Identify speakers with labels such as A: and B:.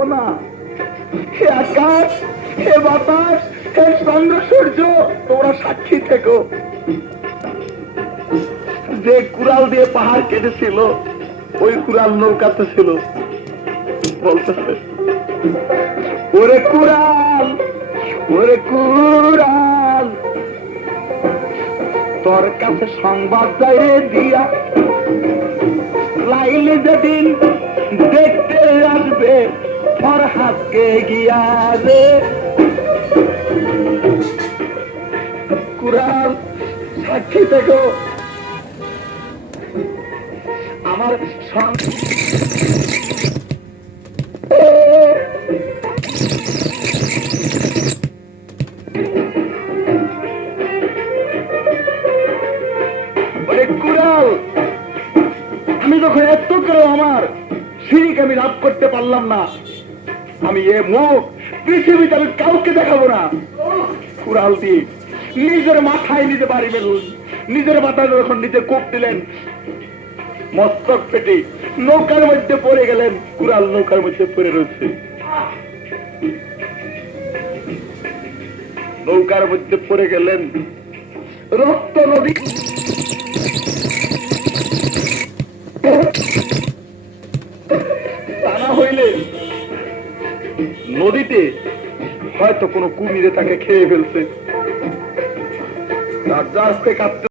A: আমি না। হে আকাশ, হে বাতাস, হে চন্দ্র, সূর্য, তোমরা সাক্ষী থেকো। যে কুড়াল দিয়ে পাহাড় কেটেছিল, ওই কুড়াল নৌকাতে ছিল। বলতেছে ওরে কুড়াল ওরে কুড়াল, তোর কাছে সংবাদ দিয়া ফরহাদকে গিয়া রে কুরাল সাক্ষী থেকো। আমার কুরাল আমি যখন এত করে আমার সিঁড়িকে আমি লাভ করতে পারলাম না। আমি এ মুখ পৃথিবীতে আমি কাউকে দেখাবো না। কুড়াল দিয়ে নিজের মাথায় নিজে বাড়ি বেরুন নিজের মাথায় যখন নিজে কোপ দিলেন, মস্তক পেটে নৌকার মধ্যে পড়ে গেলেন, কুড়াল নৌকার মধ্যে পড়ে রয়েছে। নৌকার মধ্যে পড়ে গেলেন রক্ত নদী নদীতে হয়তো কোনো কুমিরে তাকে খেয়ে ফেলছে। রাজ্য আসতে কাঁপতে